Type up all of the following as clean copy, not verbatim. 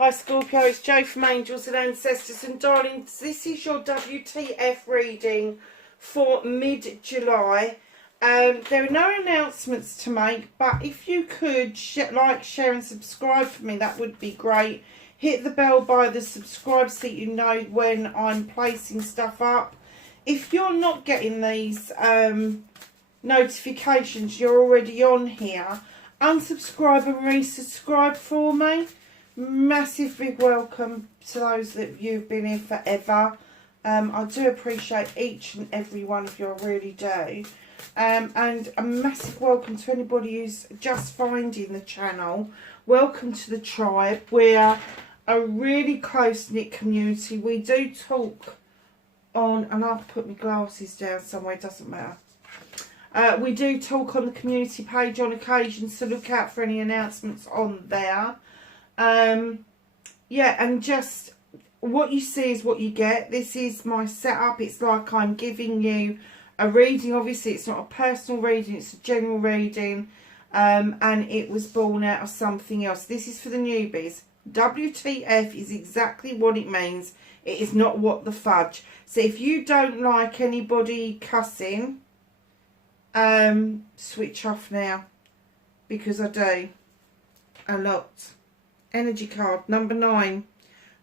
Hi Scorpio, it's Jo from Angels and Ancestors, and darlings, this is your WTF reading for mid-July. There are no announcements to make, but if you could like, share and subscribe for me, that would be great. Hit the bell by the subscribe so you know when I'm placing stuff up. If you're not getting these notifications, you're already on here, unsubscribe and resubscribe for me. Massive big welcome to those that you've been here forever. I do appreciate each and every one of you, I really do. And a massive welcome to anybody who's just finding the channel. Welcome to the tribe. We're a really close-knit community. We do talk on, and I've put my glasses down somewhere, it doesn't matter. We do talk on the community page on occasion, so look out for any announcements on there. Yeah, and just what you see is what you get. This is my setup. It's like I'm giving you a reading. Obviously, it's not a personal reading, it's a general reading, and it was born out of something else. This is for the newbies. WTF is exactly what it means. It is not what the fudge. So if you don't like anybody cussing, switch off now, because I do a lot. Energy card number 9,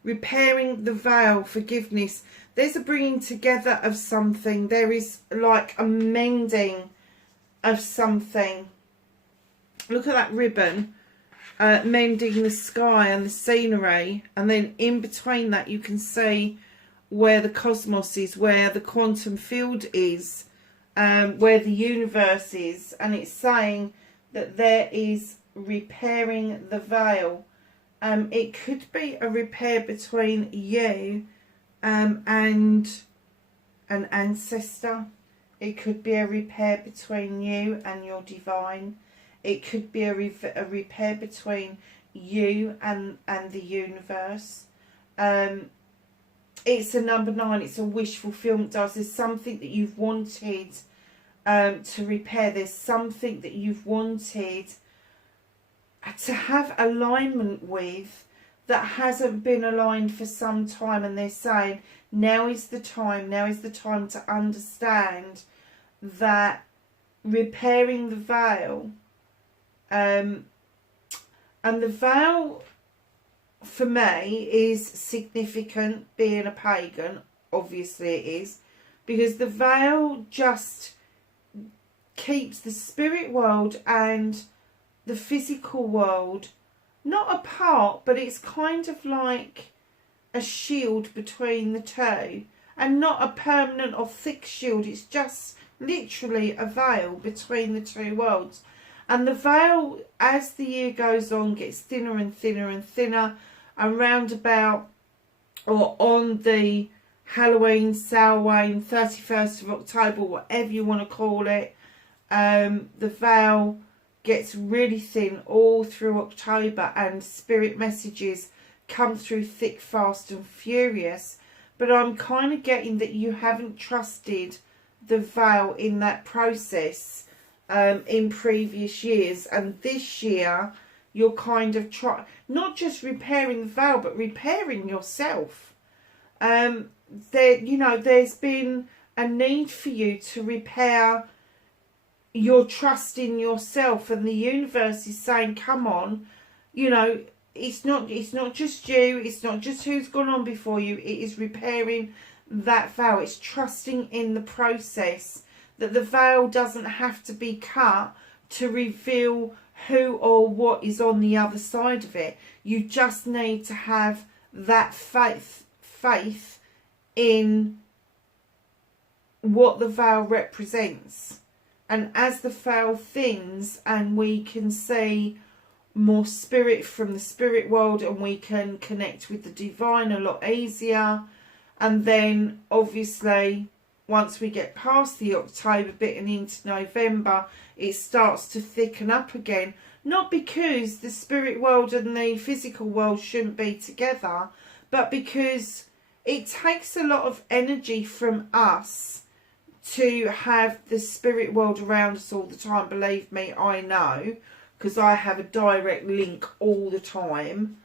repairing the veil, forgiveness. There's a bringing together of something. There is like a mending of something. Look at that ribbon, mending the sky and the scenery, and then in between that you can see where the cosmos is, where the quantum field is, where the universe is, and it's saying that there is repairing the veil. It could be a repair between you and an ancestor. It could be a repair between you and your divine. It could be a repair between you and the universe. It's a number 9. It's a wish fulfillment. There's something that you've wanted to repair. There's something that you've wanted to have alignment with that hasn't been aligned for some time, and they're saying now is the time to understand that repairing the veil, and the veil for me is significant, being a pagan, obviously it is, because the veil just keeps the spirit world and the physical world not apart, but it's kind of like a shield between the two, and not a permanent or thick shield. It's just literally a veil between the two worlds, and the veil, as the year goes on, gets thinner and thinner and thinner, and round about, or on the Halloween, Samhain, 31st of October, whatever you want to call it, the veil gets really thin all through October, and spirit messages come through thick, fast and furious. But I'm kind of getting that you haven't trusted the veil in that process in previous years, and this year you're kind of not just repairing the veil, but repairing yourself. There's been a need for you to repair your trust in yourself, and the universe is saying, come on, it's not just you, it's not just who's gone on before you, it is repairing that veil. It's trusting in the process, that the veil doesn't have to be cut to reveal who or what is on the other side of it. You just need to have that faith in what the veil represents. And as the veil thins and we can see more spirit from the spirit world, and we can connect with the divine a lot easier, and then obviously once we get past the October bit and into November, it starts to thicken up again. Not because the spirit world and the physical world shouldn't be together, but because it takes a lot of energy from us to have the spirit world around us all the time. Believe me, I know, because I have a direct link all the time.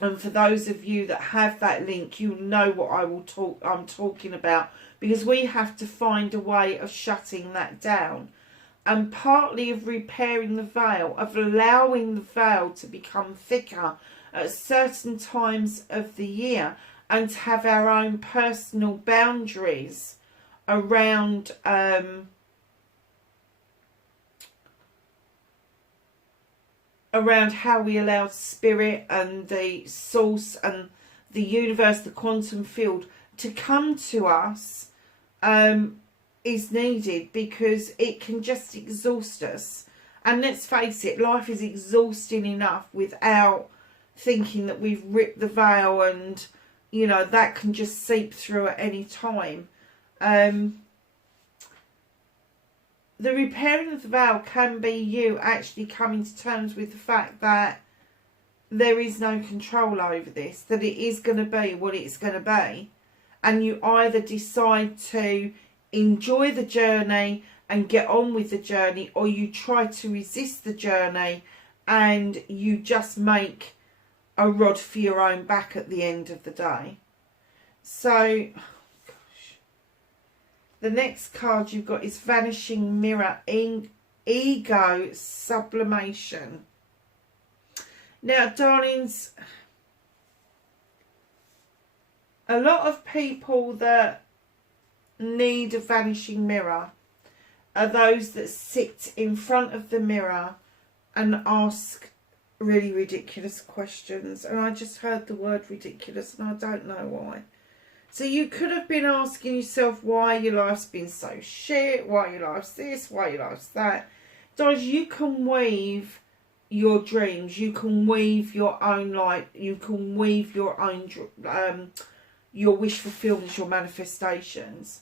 And for those of you that have that link, you know what I'm talking about, because we have to find a way of shutting that down. And partly of repairing the veil, of allowing the veil to become thicker at certain times of the year, and to have our own personal boundaries around around how we allow spirit and the source and the universe, the quantum field, to come to us is needed, because it can just exhaust us. And let's face it, life is exhausting enough without thinking that we've ripped the veil, and you know that can just seep through at any time. The repairing of the veil can be you actually coming to terms with the fact that there is no control over this, that it is going to be what it's going to be, and you either decide to enjoy the journey and get on with the journey, or you try to resist the journey and you just make a rod for your own back at the end of the day. So, the next card you've got is Vanishing Mirror, Ego Sublimation. Now, darlings, a lot of people that need a vanishing mirror are those that sit in front of the mirror and ask really ridiculous questions. And I just heard the word ridiculous and I don't know why. So you could have been asking yourself why your life's been so shit, why your life's this, why your life's that. Guys, you can weave your dreams, you can weave your own light, you can weave your own your wish fulfillments, your manifestations.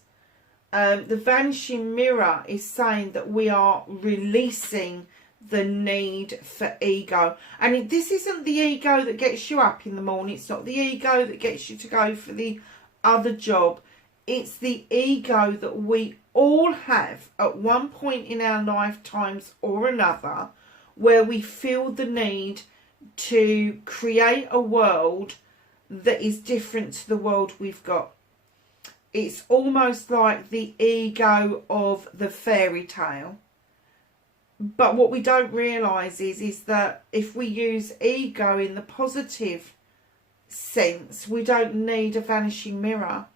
The Vanishing Mirror is saying that we are releasing the need for ego. And this isn't the ego that gets you up in the morning. It's not the ego that gets you to go for the other job. It's the ego that we all have at one point in our lifetimes or another, where we feel the need to create a world that is different to the world we've got. It's almost like the ego of the fairy tale. But what we don't realise is that if we use ego in the positive sense, we don't need a vanishing mirror.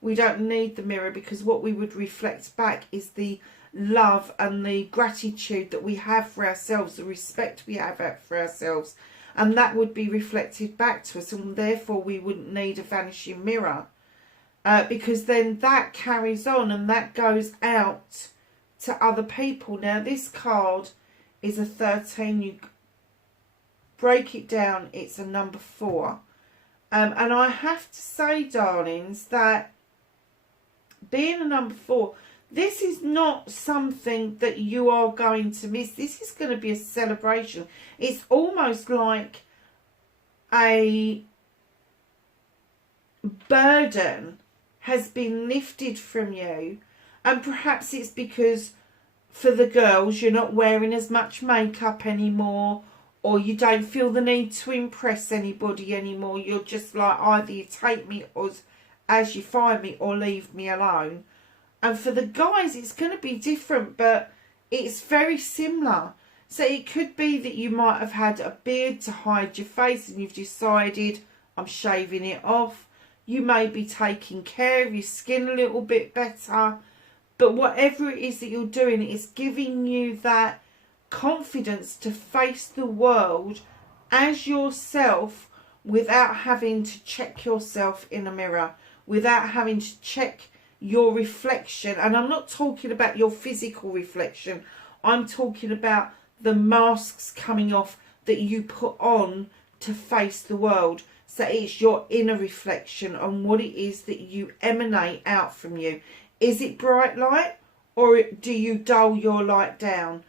We don't need the mirror, because what we would reflect back is the love and the gratitude that we have for ourselves, the respect we have for ourselves. And that would be reflected back to us, and therefore we wouldn't need a vanishing mirror. Because then that carries on and that goes out to other people. Now this card is a 13. You break it down, it's a number 4. And I have to say, darlings, that being a number 4, this is not something that you are going to miss. This is going to be a celebration. It's almost like a burden has been lifted from you. And perhaps it's because for the girls you're not wearing as much makeup anymore, or you don't feel the need to impress anybody anymore. You're just like, either you take me as you find me or leave me alone. And for the guys it's going to be different, but it's very similar. So it could be that you might have had a beard to hide your face and you've decided, I'm shaving it off. You may be taking care of your skin a little bit better. But whatever it is that you're doing, it's giving you that confidence to face the world as yourself, without having to check yourself in a mirror, without having to check your reflection. And I'm not talking about your physical reflection. I'm talking about the masks coming off that you put on to face the world. So it's your inner reflection on what it is that you emanate out from you. Is it bright light, or do you dull your light down?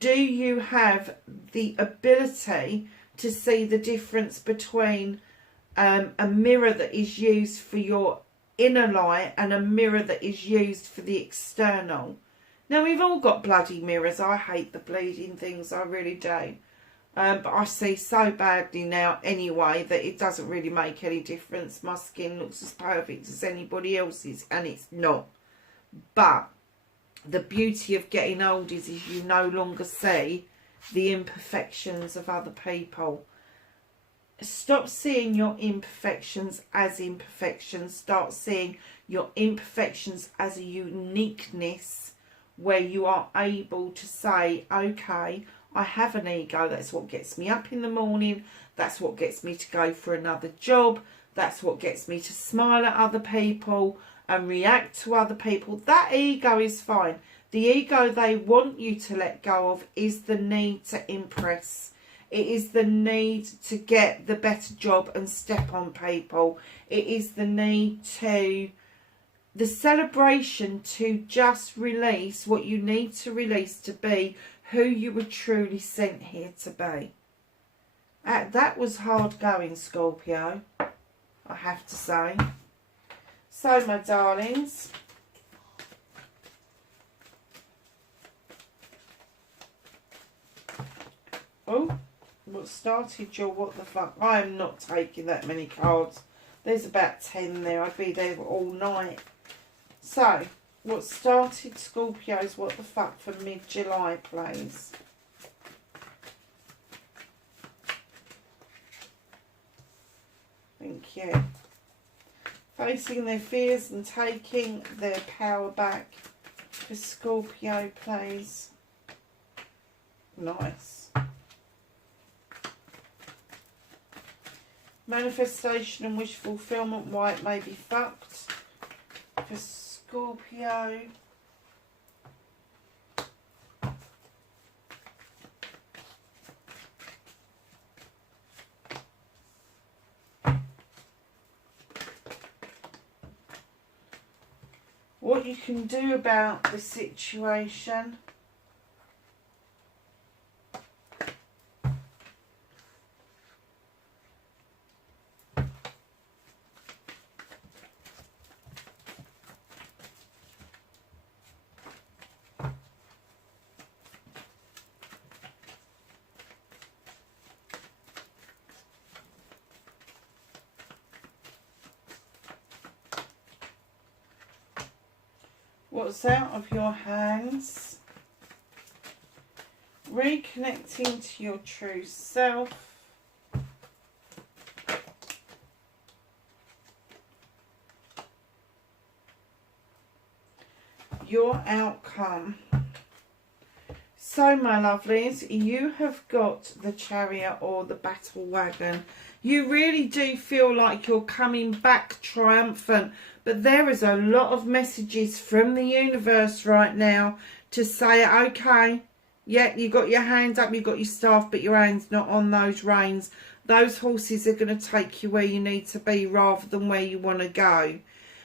Do you have the ability to see the difference between a mirror that is used for your inner light and a mirror that is used for the external? Now, we've all got bloody mirrors. I hate the bleeding things, I really do. But I see so badly now anyway that it doesn't really make any difference. My skin looks as perfect as anybody else's, and it's not. But the beauty of getting old is you no longer see the imperfections of other people. Stop seeing your imperfections as imperfections. Start seeing your imperfections as a uniqueness where you are able to say, okay, I have an ego. That's what gets me up in the morning. That's what gets me to go for another job. That's what gets me to smile at other people and react to other people. That ego is fine. The ego they want you to let go of is the need to impress. It is the need to get the better job and step on people. It is the need to, the celebration to just release what you need to release to be who you were truly sent here to be. That was hard going, Scorpio, I have to say. So, my darlings, oh, what started your what the fuck? I am not taking that many cards. There's about 10 there. I'd be there all night. So, what started Scorpio's what the fuck for mid-July, please? Thank you. Facing their fears and taking their power back for Scorpio, please. Nice. Manifestation and wish fulfillment, why it may be fucked for Scorpio. What you can do about the situation. What's out of your hands? Reconnecting to your true self. Your outcome. So, my lovelies, you have got the Chariot or the Battle Wagon. You really do feel like you're coming back triumphant. But there is a lot of messages from the universe right now to say, okay, yeah, you got your hand up, you got your staff, but your hand's not on those reins. Those horses are going to take you where you need to be rather than where you want to go.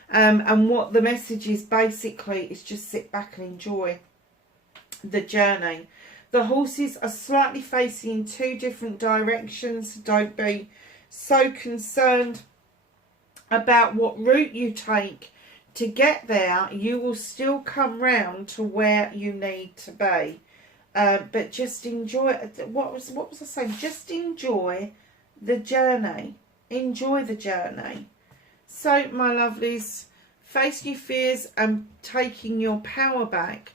And what the message is basically is just sit back and enjoy the journey. The horses are slightly facing in two different directions. Don't be so concerned about what route you take to get there. You will still come round to where you need to be, but just enjoy. What was I saying? Just enjoy the journey. Enjoy the journey. So, my lovelies, facing your fears and taking your power back.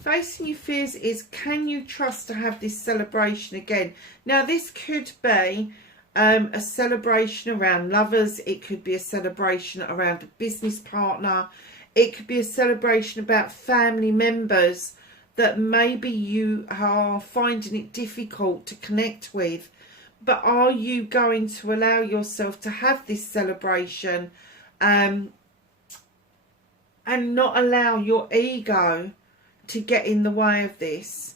Facing your fears is, can you trust to have this celebration again? Now, this could be a celebration around lovers. It could be a celebration around a business partner. It could be a celebration about family members that maybe you are finding it difficult to connect with. But are you going to allow yourself to have this celebration and not allow your ego to get in the way of this?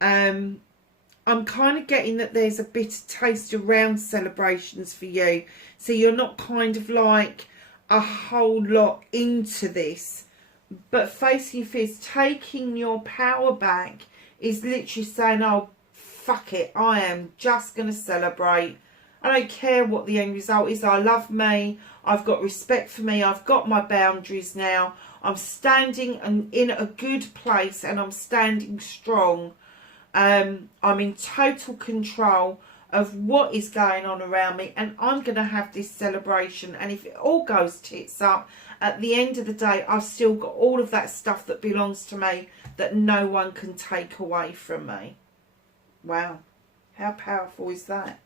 I'm kind of getting that there's a bitter taste around celebrations for you. So you're not kind of like a whole lot into this. But facing your fears, taking your power back is literally saying, oh, fuck it. I am just going to celebrate. I don't care what the end result is. I love me. I've got respect for me. I've got my boundaries now. I'm standing in a good place and I'm standing strong. I'm in total control of what is going on around me, and I'm going to have this celebration. And if it all goes tits up, at the end of the day, I've still got all of that stuff that belongs to me that no one can take away from me. Wow, how powerful is that?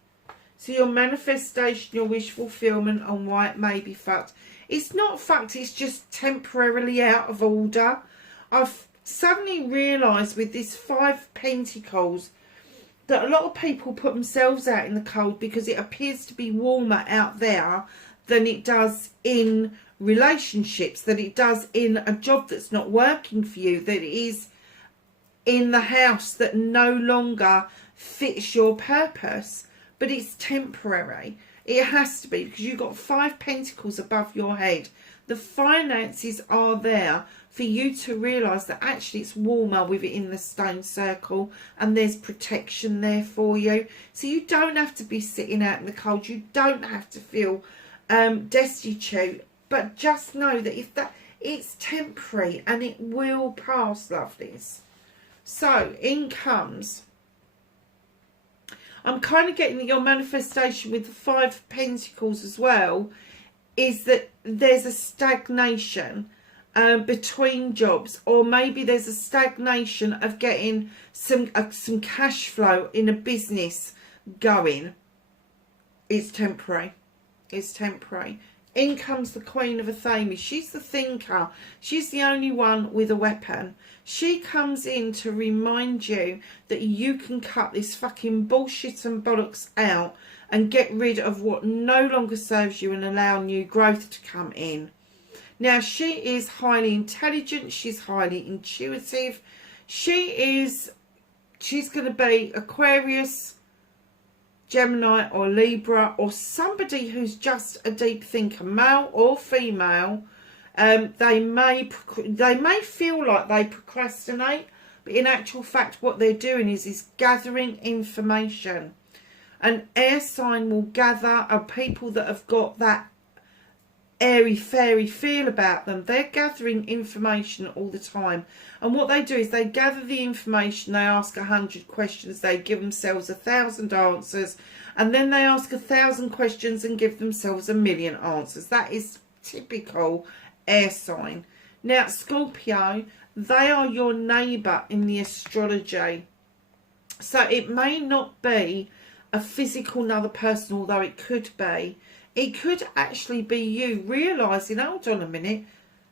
So your manifestation, your wish fulfillment, and why it may be fucked. It's not fucked, it's just temporarily out of order. I've suddenly realised with this 5 Pentacles that a lot of people put themselves out in the cold because it appears to be warmer out there than it does in relationships, than it does in a job that's not working for you, that it is in the house that no longer fits your purpose. But it's temporary. It has to be, because you've got 5 Pentacles above your head. The finances are there for you to realise that actually it's warmer with it in the stone circle, and there's protection there for you. So you don't have to be sitting out in the cold. You don't have to feel destitute. But just know that it's temporary and it will pass, lovelies. So in comes, I'm kind of getting that your manifestation with the 5 Pentacles as well is that there's a stagnation between jobs, or maybe there's a stagnation of getting some cash flow in a business going. It's temporary. It's temporary. In comes the Queen of Athame. She's the thinker. She's the only one with a weapon. She comes in to remind you that you can cut this fucking bullshit and bollocks out and get rid of what no longer serves you and allow new growth to come in. Now, she is highly intelligent. She's highly intuitive. She's going to be Aquarius, Gemini or Libra, or somebody who's just a deep thinker, male or female. They may feel like they procrastinate, but in actual fact what they're doing is gathering information. An air sign will gather, are people that have got that airy fairy feel about them. They're gathering information all the time, and what they do is they gather the information, they ask 100 questions, they give themselves 1,000 answers, and then they ask 1,000 questions and give themselves 1,000,000 answers. That is typical air sign. Now Scorpio, they are your neighbour in the astrology, so it may not be a physical another person, although it could be. It could actually be you realising, hold on a minute,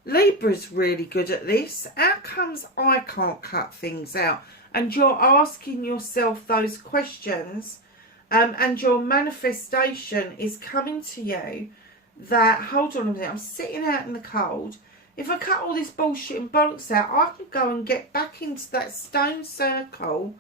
Libra's really good at this. How comes I can't cut things out? And you're asking yourself those questions, and your manifestation is coming to you that, hold on a minute, I'm sitting out in the cold. If I cut all this bullshit and bollocks out, I could go and get back into that stone circle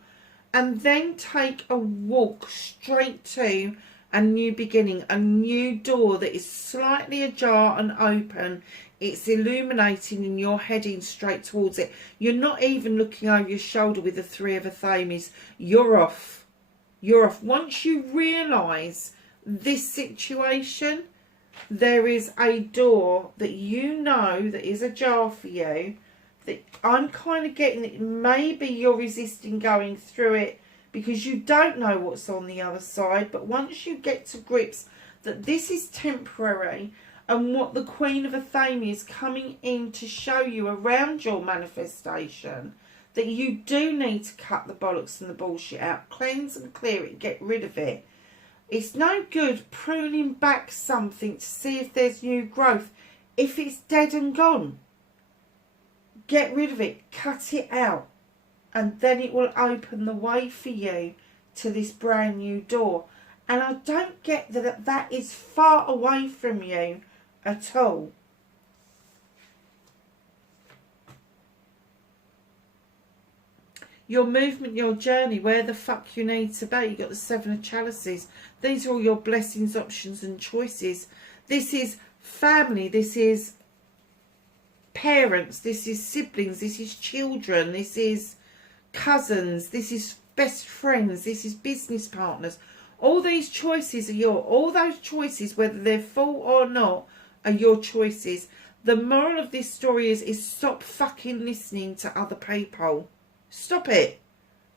and then take a walk straight to a new beginning, a new door that is slightly ajar and open. It's illuminating and you're heading straight towards it. You're not even looking over your shoulder with the 3 of Athames. You're off. You're off. Once you realise this situation, there is a door that you know that is ajar for you, that I'm kind of getting that maybe you're resisting going through it because you don't know what's on the other side. But once you get to grips that this is temporary, and what the Queen of Athame is coming in to show you around your manifestation, that you do need to cut the bollocks and the bullshit out, cleanse and clear it, get rid of it. It's no good pruning back something to see if there's new growth if it's dead and gone. Get rid of it, cut it out, and then it will open the way for you to this brand new door. And I don't get that that is far away from you at all. Your movement, your journey, where the fuck you need to be. You've got the 7 of Chalices. These are all your blessings, options and choices. This is family, this is parents, this is siblings, this is children, this is cousins, this is best friends, this is business partners. All these choices are yours. All those choices, whether they're full or not, are your choices. The moral of this story is stop fucking listening to other people. Stop it.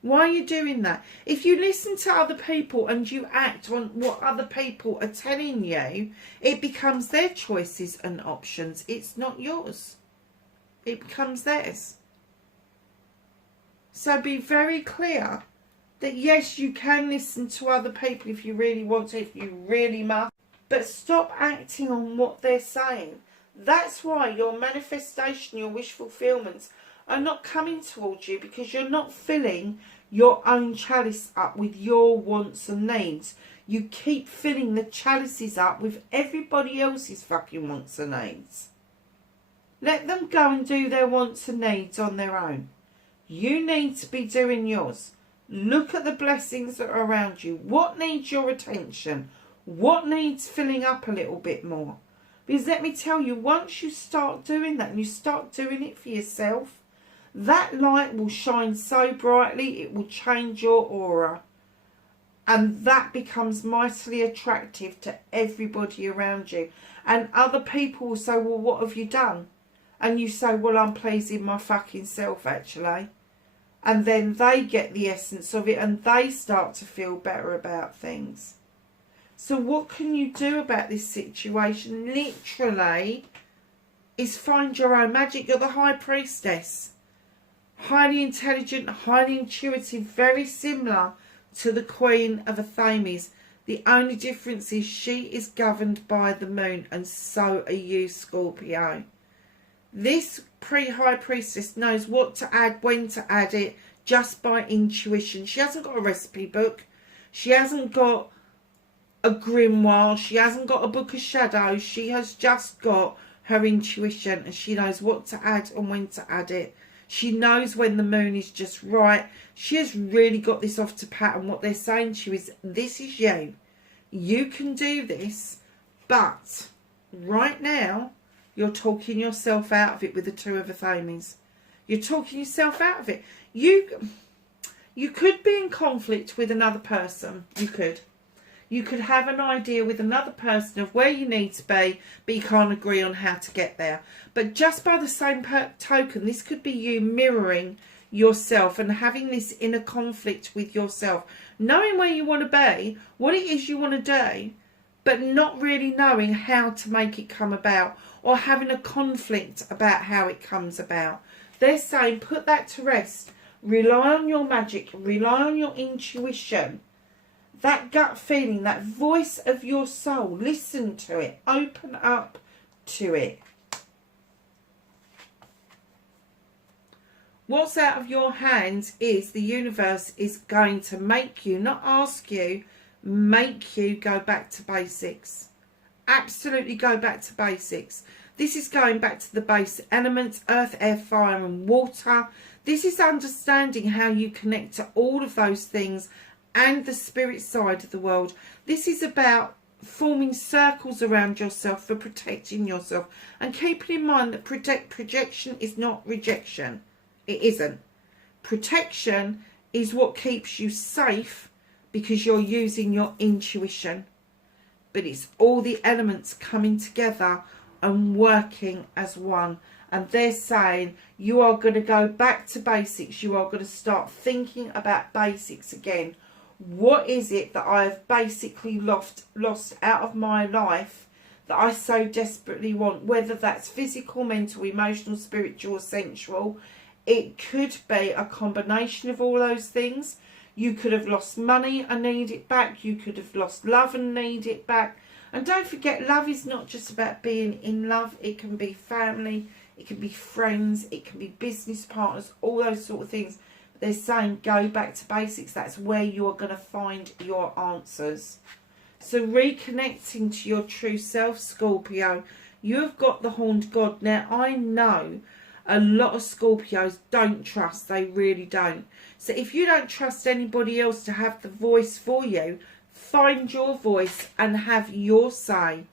Why are you doing that? If you listen to other people and you act on what other people are telling you, it becomes their choices and options. It's not yours. It becomes theirs. So be very clear that yes, you can listen to other people if you really want to, if you really must. But stop acting on what they're saying. That's why your manifestation, your wish fulfillments are not coming towards you, because you're not filling your own chalice up with your wants and needs. You keep filling the chalices up with everybody else's fucking wants and needs. Let them go and do their wants and needs on their own. You need to be doing yours. Look at the blessings that are around you. What needs your attention? What needs filling up a little bit more? Because let me tell you, once you start doing that and you start doing it for yourself, that light will shine so brightly, it will change your aura. And that becomes mightily attractive to everybody around you. And other people will say, well, what have you done? And you say, well, I'm pleasing my fucking self, actually. And then they get the essence of it and they start to feel better about things. So what can you do about this situation? Literally, is find your own magic. You're the high priestess. Highly intelligent, highly intuitive, very similar to the Queen of Athames. The only difference is she is governed by the moon, and so are you, Scorpio. This high priestess knows what to add, when to add it, just by intuition. She hasn't got a recipe book. She hasn't got a grimoire. She hasn't got a book of shadows. She has just got her intuition, and she knows what to add and when to add it. She knows when the moon is just right. She has really got this off to pat, and what they're saying to you is, this is you. You can do this, but right now, you're talking yourself out of it with the Two of Athames. You're talking yourself out of it. You could be in conflict with another person. You could. You could have an idea with another person of where you need to be, but you can't agree on how to get there. But just by the same token, this could be you mirroring yourself and having this inner conflict with yourself. Knowing where you want to be, what it is you want to do, but not really knowing how to make it come about, or having a conflict about how it comes about. They're saying, put that to rest. Rely on your magic. Rely on your intuition. That gut feeling, that voice of your soul. Listen to it. Open up to it. What's out of your hands is the universe is going to make you, not ask you, make you go back to basics. Absolutely go back to basics. This is going back to the base elements, earth, air, fire and water. This is understanding how you connect to all of those things and the spirit side of the world. This is about forming circles around yourself for protecting yourself. And keeping in mind that projection is not rejection. It isn't. Protection is what keeps you safe because you're using your intuition. But it's all the elements coming together and working as one. And they're saying you are going to go back to basics. You are going to start thinking about basics again. What is it that I have basically lost out of my life that I so desperately want? Whether that's physical, mental, emotional, spiritual, or sensual. It could be a combination of all those things. You could have lost money and need it back. You could have lost love and need it back. And don't forget, love is not just about being in love. It can be family, it can be friends, it can be business partners, all those sort of things. They're saying go back to basics. That's where you are going to find your answers. So reconnecting to your true self, Scorpio. You have got the horned god. Now, I know a lot of Scorpios don't trust. They really don't. So if you don't trust anybody else to have the voice for you, find your voice and have your say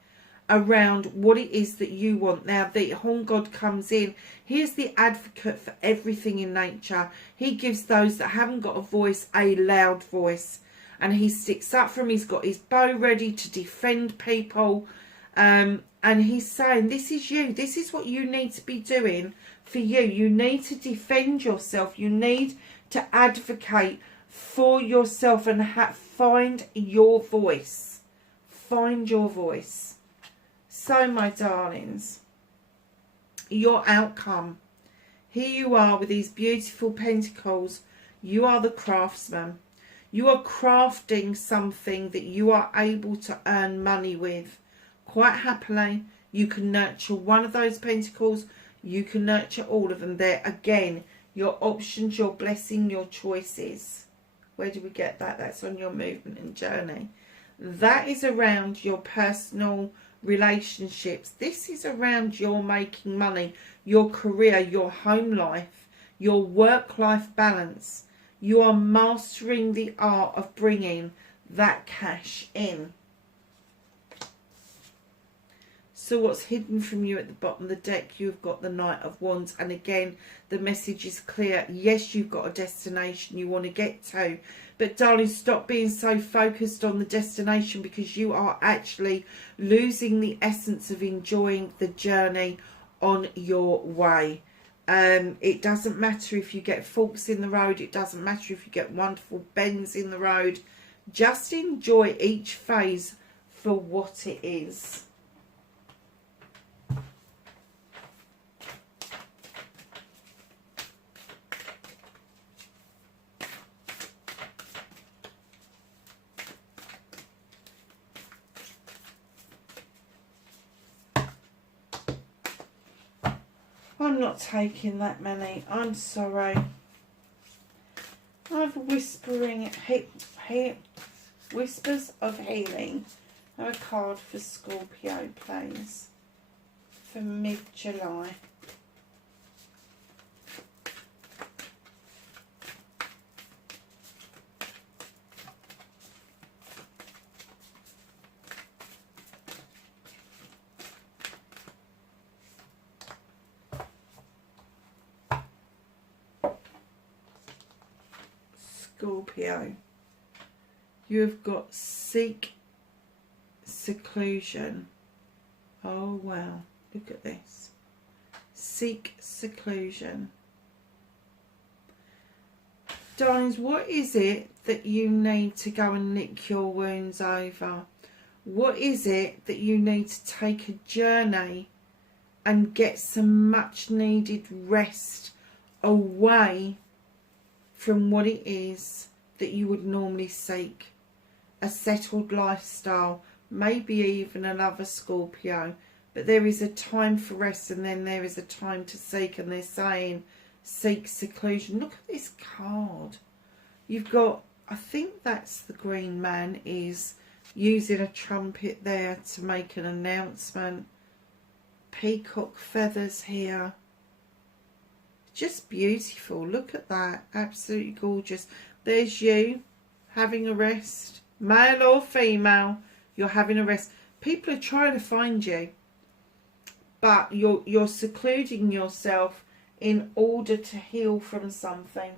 around what it is that you want. Now, the horn god comes in. He is the advocate for everything in nature. He gives those that haven't got a voice a loud voice. And he sticks up for him. He's got his bow ready to defend people. And he's saying, this is you. This is what you need to be doing for you. You need to defend yourself. You need to advocate for yourself and find your voice. Find your voice. So, my darlings, your outcome. Here you are with these beautiful pentacles. You are the craftsman. You are crafting something that you are able to earn money with. Quite happily, you can nurture one of those pentacles. You can nurture all of them. There, again, your options, your blessing, your choices. Where do we get that? That's on your movement and journey. That is around your personal relationships. This is around your making money, your career, your home life, your work-life balance. You are mastering the art of bringing that cash in. So what's hidden from you at the bottom of the deck? You've got the Knight of Wands. And again, the message is clear. Yes, you've got a destination you want to get to. But darling, stop being so focused on the destination, because you are actually losing the essence of enjoying the journey on your way. It doesn't matter if you get forks in the road. It doesn't matter if you get wonderful bends in the road. Just enjoy each phase for what it is. I'm not taking that many. I'm sorry. I have whispering whispers of healing. I have a card for Scorpio, please, for mid-July. Scorpio, you have got seek seclusion. Oh wow, look at this. Seek seclusion. Darlings, what is it that you need to go and lick your wounds over? What is it that you need to take a journey and get some much needed rest away from what it is that you would normally seek? A settled lifestyle, maybe even another Scorpio. But there is a time for rest, and then there is a time to seek. And they're saying seek seclusion. Look at this card. You've got, I think that's the Green Man is using a trumpet there to make an announcement. Peacock feathers here. Just beautiful. Look at that. Absolutely gorgeous. There's you having a rest. Male or female, you're having a rest. People are trying to find you, but you're secluding yourself in order to heal from something.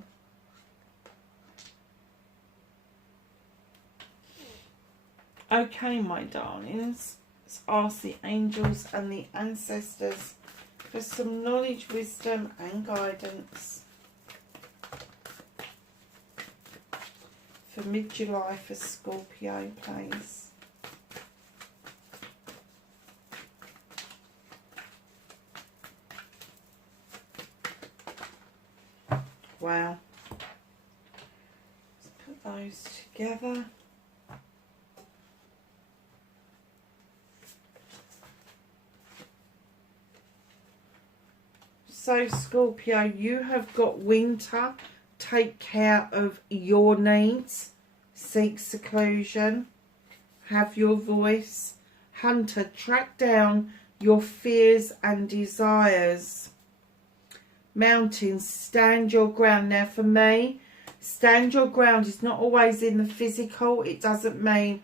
Okay, my darlings. Let's ask the angels and the ancestors for some knowledge, wisdom and guidance for mid-July for Scorpio, please. Wow. Let's put those together. So Scorpio, you have got winter. Take care of your needs. Seek seclusion. Have your voice. Hunter, track down your fears and desires. Mountains, stand your ground. Now for me, stand your ground is not always in the physical. It doesn't mean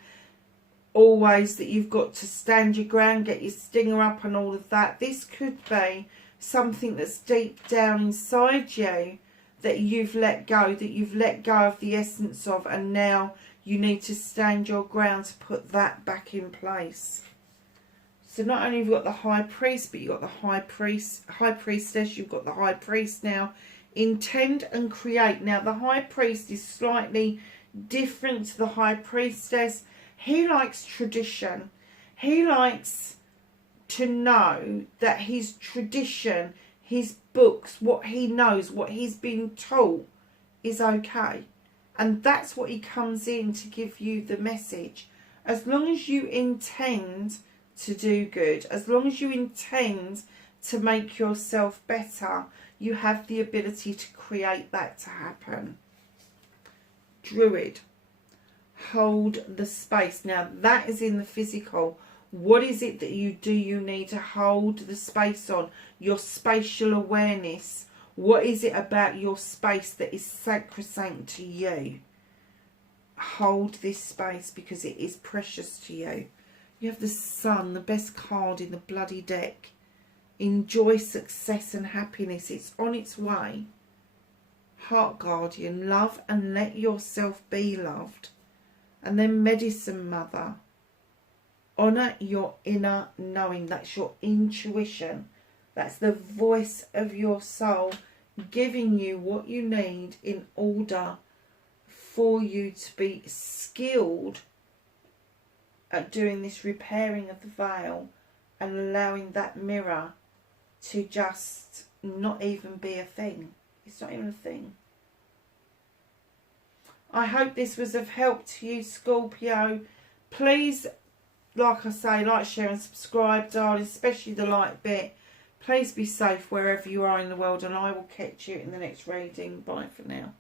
always that you've got to stand your ground, get your stinger up and all of that. This could be something that's deep down inside you that you've let go, of the essence of, and now you need to stand your ground to put that back in place. So not only have you got the High Priest, but you've got the High Priestess, you've got the High Priest now Intend and create. Now, the High Priest is slightly different to the High Priestess. He likes tradition. He likes to know that his tradition, his books, what he knows, what he's been taught is okay. And that's what he comes in to give you the message. As long as you intend to do good, as long as you intend to make yourself better, you have the ability to create that to happen. Druid, hold the space. Now, that is in the physical. What is it that you need to hold the space on? Your spatial awareness. What is it about your space that is sacrosanct to you? Hold this space because it is precious to you. You have the Sun, the best card in the bloody deck. Enjoy success and happiness. It's on its way. Heart Guardian, love and let yourself be loved. And then Medicine Mother. Honour your inner knowing. That's your intuition. That's the voice of your soul giving you what you need in order for you to be skilled at doing this repairing of the veil and allowing that mirror to just not even be a thing. It's not even a thing. I hope this was of help to you, Scorpio. Please, like I say, like, share and subscribe, darling, especially the like bit. Please be safe wherever you are in the world, and I will catch you in the next reading. Bye for now.